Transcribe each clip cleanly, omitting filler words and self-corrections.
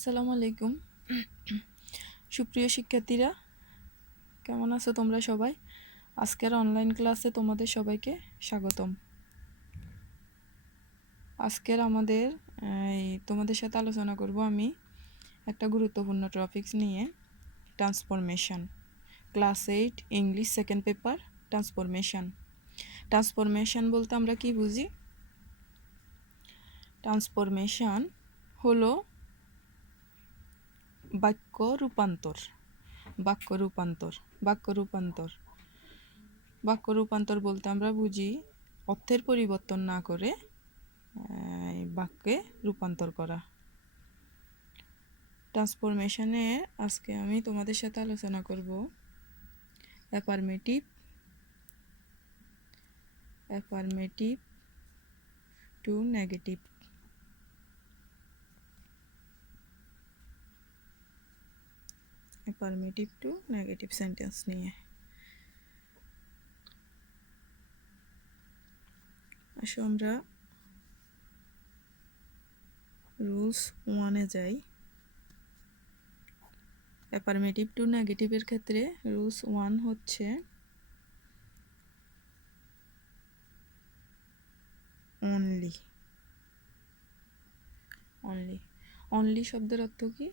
আসসালামু আলাইকুম। সুপ্রিয় শিক্ষার্থীরা, কেমন আছো তোমরা সবাই? আজকের অনলাইন ক্লাসে তোমাদের সবাইকে স্বাগতম। আজকের তোমাদের সাথে আলোচনা করব আমি একটা গুরুত্বপূর্ণ টপিকস নিয়ে, transformation. Class 8 English second paper, transformation. Transformation বলতে আমরা কি বুঝি? ট্রান্সফরমেশন হলো বাক্য রূপান্তর। বাক্য রূপান্তর বাক্য রূপান্তর বাক্য রূপান্তর বলতে আমরা বুঝি অর্থের পরিবর্তন না করে বাক্যে রূপান্তর করা। ট্রান্সফরমেশনে আজকে আমি তোমাদের সাথে আলোচনা করব affirmative two negative. Affirmative two negative sentence নিয়ে। আসো আমরা রুলস 1-এ যাই। অ্যাফার্মেটিভ টু নেগেটিভের ক্ষেত্রে রুলস 1 হচ্ছে অনলি। অনলি অনলি শব্দের অর্থ কি?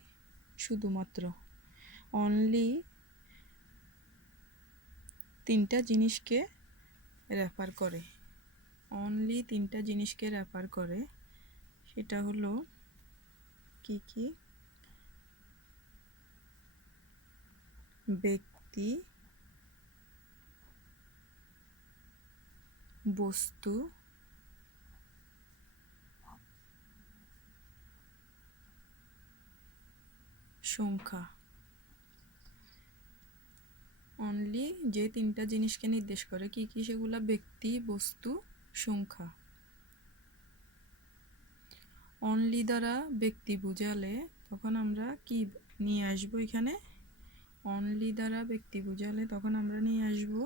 শুধুমাত্র। অনলি তিনটা জিনিসকে রেফার করে। অনলি তিনটা জিনিসকে রেফার করে। সেটা হলো কি কি? ব্যক্তি, বস্তু, সংখ্যা। অনলি যে তিনটা জিনিসকে নির্দেশ করে, কি কি সেগুলা? ব্যক্তি, বস্তু, সংখ্যা। অনলি দ্বারা ব্যক্তি বুঝালে তখন আমরা কি নিয়ে আসবো এখানে? অনলি দ্বারা ব্যক্তি বুঝালে তখন আমরা নিয়ে আসবো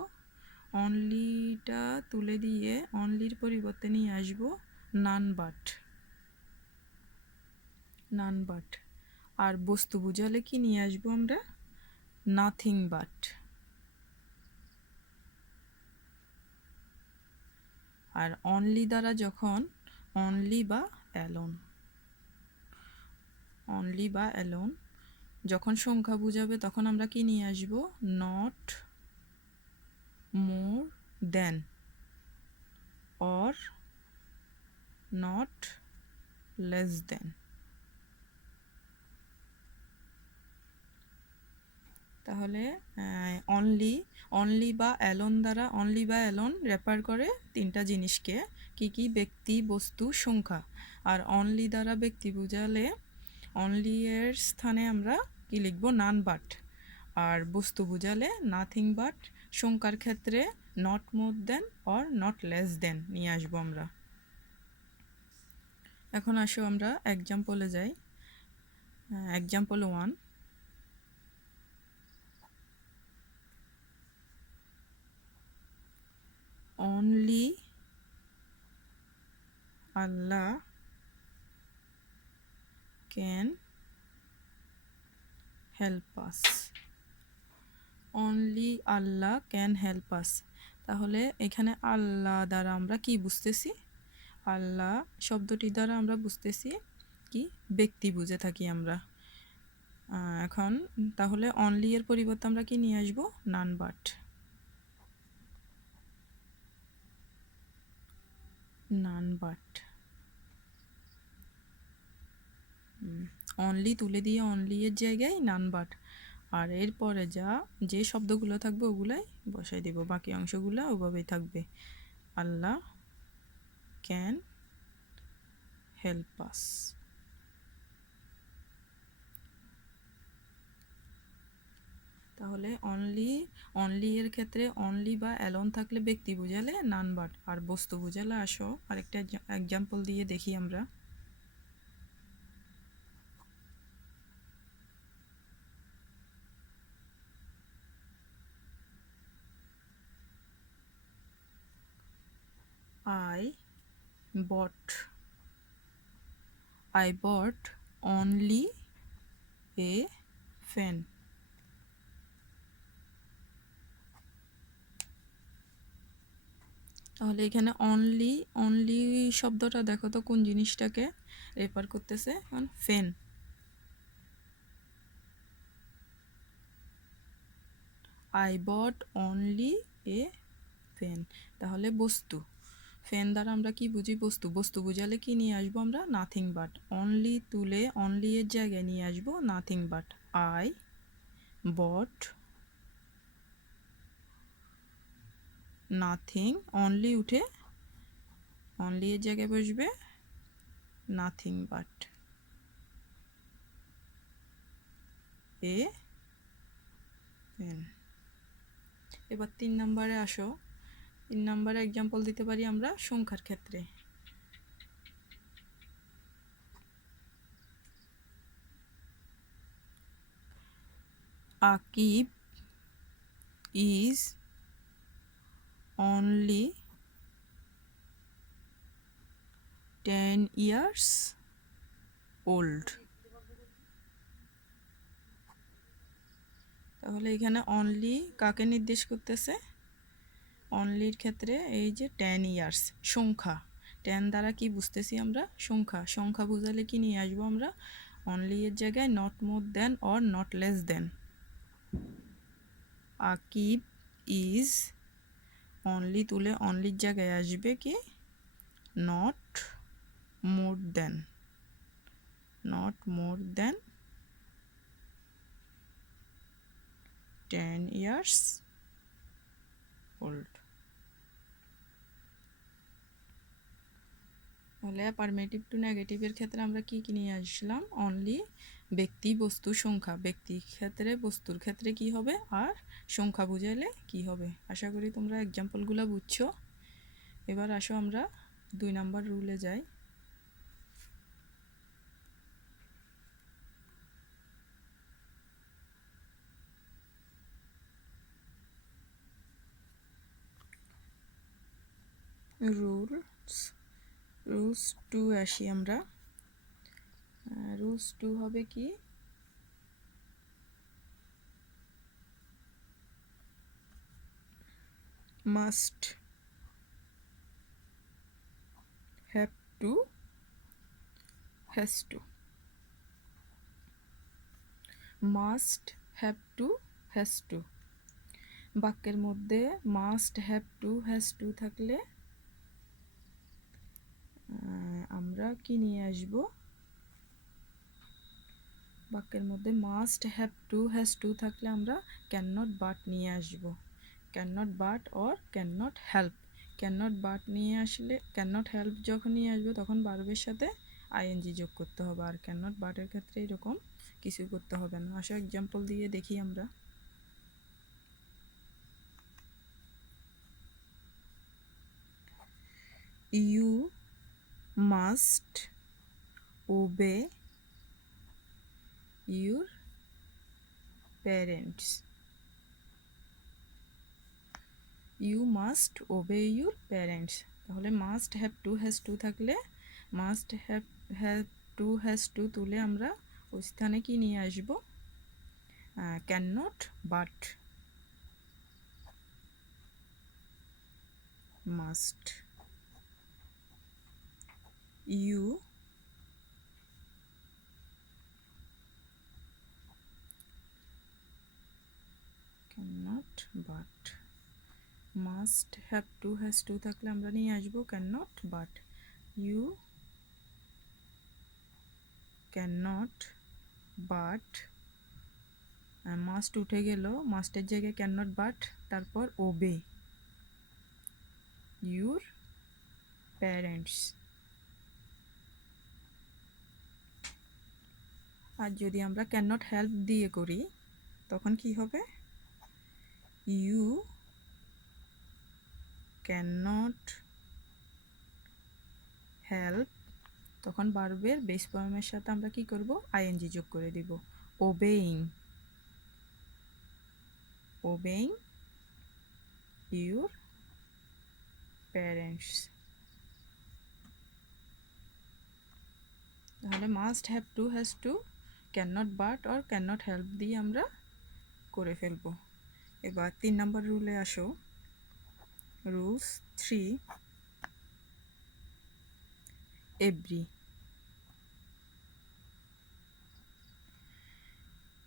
অনলিটা তুলে দিয়ে অনলির পরিবর্তে নিয়ে আসবো নান বাট। আর বস্তু বুঝালে কি নিয়ে আসবো আমরা? Nothing but. আর অনলি দ্বারা যখন অনলি বা অ্যালোন যখন সংখ্যা বুঝাবে তখন আমরা কি নিয়ে আসবো? Not more than or not less দেন। তাহলে অনলি বা অ্যালোন দ্বারা অনলি বা অ্যালোন রেফার করে তিনটা জিনিসকে, কি কি? ব্যক্তি, বস্তু, সংখ্যা। আর অনলি দ্বারা ব্যক্তি বুঝালে অনলি এর স্থানে আমরা কি লিখবো? None but. আর বস্তু বুঝালে নাথিং বাট। সংখ্যার ক্ষেত্রে not more than or not less দেন নিয়ে আসবো আমরা। এখন আসো আমরা এক্সাম্পলে যাই। Example 1। only Allah can help us. only Allah can help us। তাহলে এখানে আল্লাহ দ্বারা আমরা কি বুঝতেছি? আল্লাহ শব্দটি দ্বারা আমরা বুঝতেছি কি? ব্যক্তি বুঝে থাকি আমরা। এখন তাহলে অনলি এর পরিবর্তে আমরা কি নিয়ে আসবো? None but. অনলি তুলে দিয়ে অনলি এর জায়গায় নান বাট। আর এরপরে যে শব্দগুলো থাকবে ওগুলাই বসাই দেব, বাকি অংশগুলো ওভাবেই থাকবে। Allah can help us. তাহলে অনলি এর ক্ষেত্রে অনলি বা অ্যালোন থাকলে ব্যক্তি বুঝালে নান বাট, আর বস্তু বুঝালে আসো আরেকটা এক্সাম্পল দিয়ে দেখি আমরা। I bought only A fan. তাহলে এখানে অনলি, অনলি শব্দটা দেখো তো কোন জিনিসটাকে রেফার করতেছে? Fan. I bought only a fan. তাহলে বস্তু, ফ্যান দ্বারা আমরা কি বুঝি? বস্তু। বস্তু বুঝালে কি নিয়ে আসবো আমরা? Nothing but. অনলি তুলে অনলি এর জায়গায় নিয়ে আসবো nothing but. I bought nothing, only উঠে অনলি এর জায়গায় বসবে নাথিং বাট এ পেন। এবার 3 নম্বরে আসো। 3 নম্বরে এক্সাম্পল দিতে পারি আমরা সংখ্যার ক্ষেত্রে। Akib is only 10 years old। তাহলে এখানে অনলি কাকে নির্দেশ করতেছে? অনলির ক্ষেত্রে এই যে 10 ইয়ার্স, সংখ্যা। 10 দ্বারা কি বুঝতেছি আমরা? সংখ্যা। সংখ্যা বোঝালে কি নিয়ে আসবো আমরা? অনলি এর জায়গায় not more than or not less than. Akib is, only তুলে অনলির জায়গায় আসবে কি? Not more than, not more than 10 years old। তাহলে অ্যাফার্মেটিভ টু নেগেটিভের ক্ষেত্রে আমরা কি কি নিয়ে আসলাম? অনলি, ব্যক্তি, বস্তু, সংখ্যা। ব্যক্তির ক্ষেত্রে, বস্তুর ক্ষেত্রে কি হবে, আর সংখ্যা বুঝাইলে কি হবে। আশা করি তোমরা এক্সাম্পলগুলো বুঝছো। এবার আসো আমরা 2 নাম্বার রুলে যাই। রুলস 2 আসি আমরা। রুলস 2 হবে কি? Must have to has two. Must have to has two. বাক্যের মধ্যে must have to has to থাকলে আমরা কি নিয়ে আসব? বাক্যের মধ্যে must have to has to থাকলে আমরা ক্যান নট বাট নিয়ে আসব। Can not but or can not help. Can not but নিয়ে আসলে, ক্যান নট হেল্প যখন নিয়ে আসবো তখন ভার্বের সাথে আইএনজি যোগ করতে হবে। আর ক্যান নট বাটের ক্ষেত্রে এরকম কিছু করতে হবে না। আসো এক্সাম্পল দিয়ে দেখি আমরা। You must obey your parents। You must obey your parents. তাহলে must have to has to থাকলে must have to has to তুলে আমরা ওই স্থানে কি নিয়ে আসব? Can not but. Must you can not but. Must have to has to থাকলে আমরা নিয়ে আসবো can not but. You can not but, must উঠে গেল, মাস্টের জায়গায় ক্যান নট বাট, তারপর ওবে ইউর প্যারেন্টস। আর যদি আমরা ক্যান নট হেল্প দিয়ে করি তখন কি হবে? ইউ ক্যান নট হেল্প, তখন ভার্বের বেস ফর্মের সাথে আমরা কি করব? আইএনজি যোগ করে দিব। Obeying, obeying your parents. তাহলে must have to has to can not but or can not help দিয়ে আমরা করে ফেলবো। এবার 3 নম্বর রুলে আসো। Rules 3, every.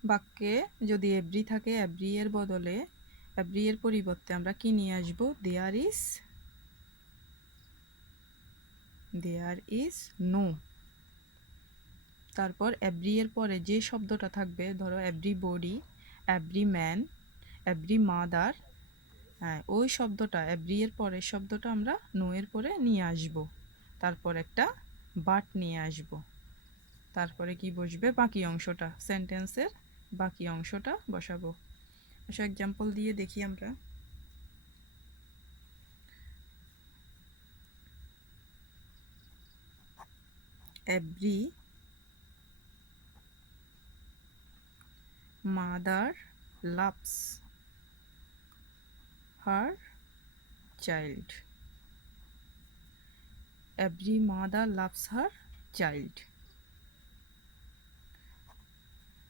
বাক্যে যদি এভরি থাকে, এভরি এর বদলে, এভরি এর পরিবর্তে আমরা কি নিয়ে আসব? There is no. তারপর এভরি এর পরে যে শব্দটা থাকবে, ধরো everybody, every man, every mother, হ্যাঁ ওই শব্দটা, এভরি এর পরের শব্দটা আমরা নো এর পরে নিয়ে আসব। তারপর একটা বাট নিয়ে আসব। তারপরে কি বসবে? বাকি অংশটা, সেন্টেন্সের বাকি অংশটা বসাবো। আচ্ছা, এক্সাম্পল দিয়ে দেখি আমরা। Every mother loves her child. Every mother loves her child.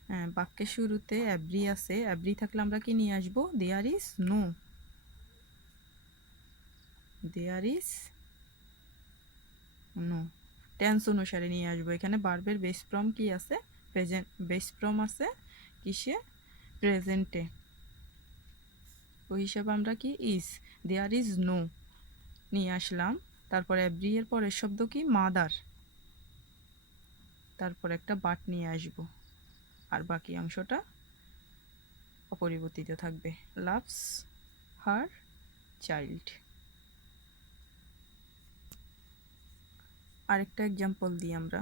হ্যাঁ, বাক্যের শুরুতে এভরি আছে, এভরি থাকলে আমরা কি নিয়ে আসবো? There is no. There is no tense অনুসারে নিয়ে আসবো। এখানে ভার্বের বেস ফর্ম কি আছে? প্রেজেন্ট। বেস ফর্ম আছে কিসে? প্রেজেন্টে। ওই হিসাবে আমরা কি ইজ, দেয়ার ইজ নো নিয়ে আসলাম। তারপর এভরি এর পরের শব্দ কি? মাদার। তারপর একটা বাট নিয়ে আসব, আর বাকি অংশটা অপরিবর্তিত থাকবে। Loves her child. আরেকটা এক্সাম্পল দিই আমরা।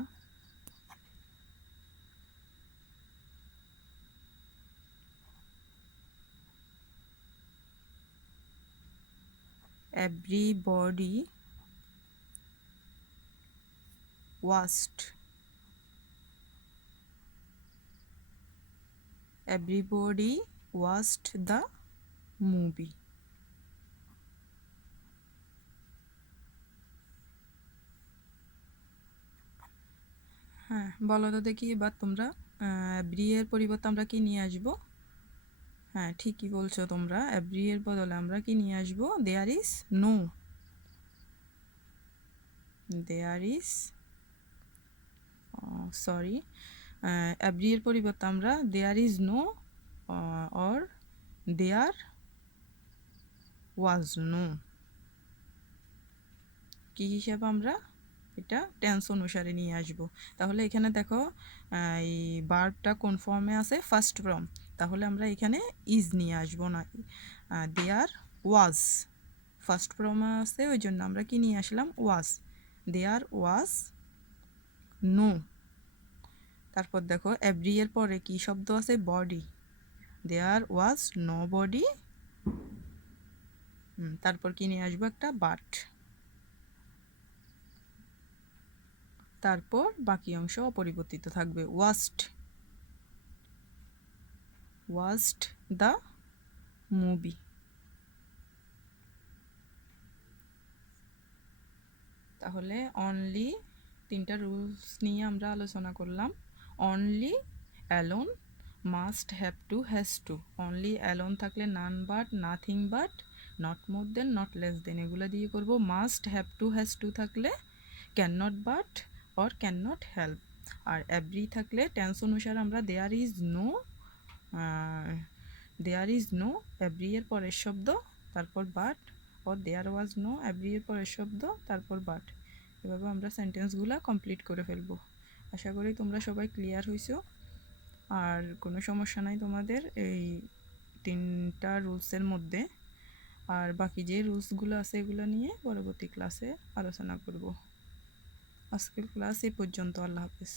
Everybody watched the movie. হ্যাঁ, বলো তো দেখি এবার তোমরা। এভরি এর পরিবর্তে আমরা কি নিয়ে আসব? হ্যাঁ, ঠিকই বলছো তোমরা। এভরি এর বদলে আমরা কি নিয়ে আসব? There is no. There is sorry, every এর পরিবর্তে আমরা there is no or there was no. কী হিসাবে আমরা এটা টেন্স অনুসারে নিয়ে আসব। তাহলে এখানে দেখো এই ভার্বটা কোন ফর্মে আছে? First form. তাহলে আমরা এখানে ইজ নিয়ে আসব না, দেয়ার ওয়াজ ফার্স্ট ফর্মে আছে, ওই জন্য আমরা কি নিয়ে আসলাম? ওয়াজ। দেয়ার ওয়াজ নো। তারপর দেখো এভরি এর পরে কি শব্দ আছে? Body. There was no body. তারপর কি নিয়ে আসবো? একটা বাট। তারপর বাকি অংশ অপরিবর্তিত থাকবে। Watched the movie. তাহলে অনলি, তিনটা রুলস নিয়ে আমরা আলোচনা করলাম। Only, alone, must, have to, has to. Only, alone থাকলে none but, nothing but, not more than, not less than, এগুলো দিয়ে করব। Must, have to, has to থাকলে can not but or can not help. আর every থাকলে tense অনুসারে আমরা there is no, every এর পরের শব্দ, তারপর but, or there was no, every এর পরের শব্দ, তারপর বাট। এভাবে আমরা সেন্টেন্সগুলো কমপ্লিট করে ফেলবো। আশা করি তোমরা সবাই ক্লিয়ার হইছো। আর কোনো সমস্যা নাই তোমাদের এই তিনটা রুলসের মধ্যে। আর বাকি যে রুলসগুলো আছে এগুলো নিয়ে পরবর্তী ক্লাসে আলোচনা করব। আজকের ক্লাস এই পর্যন্ত। আল্লাহ হাফেজ।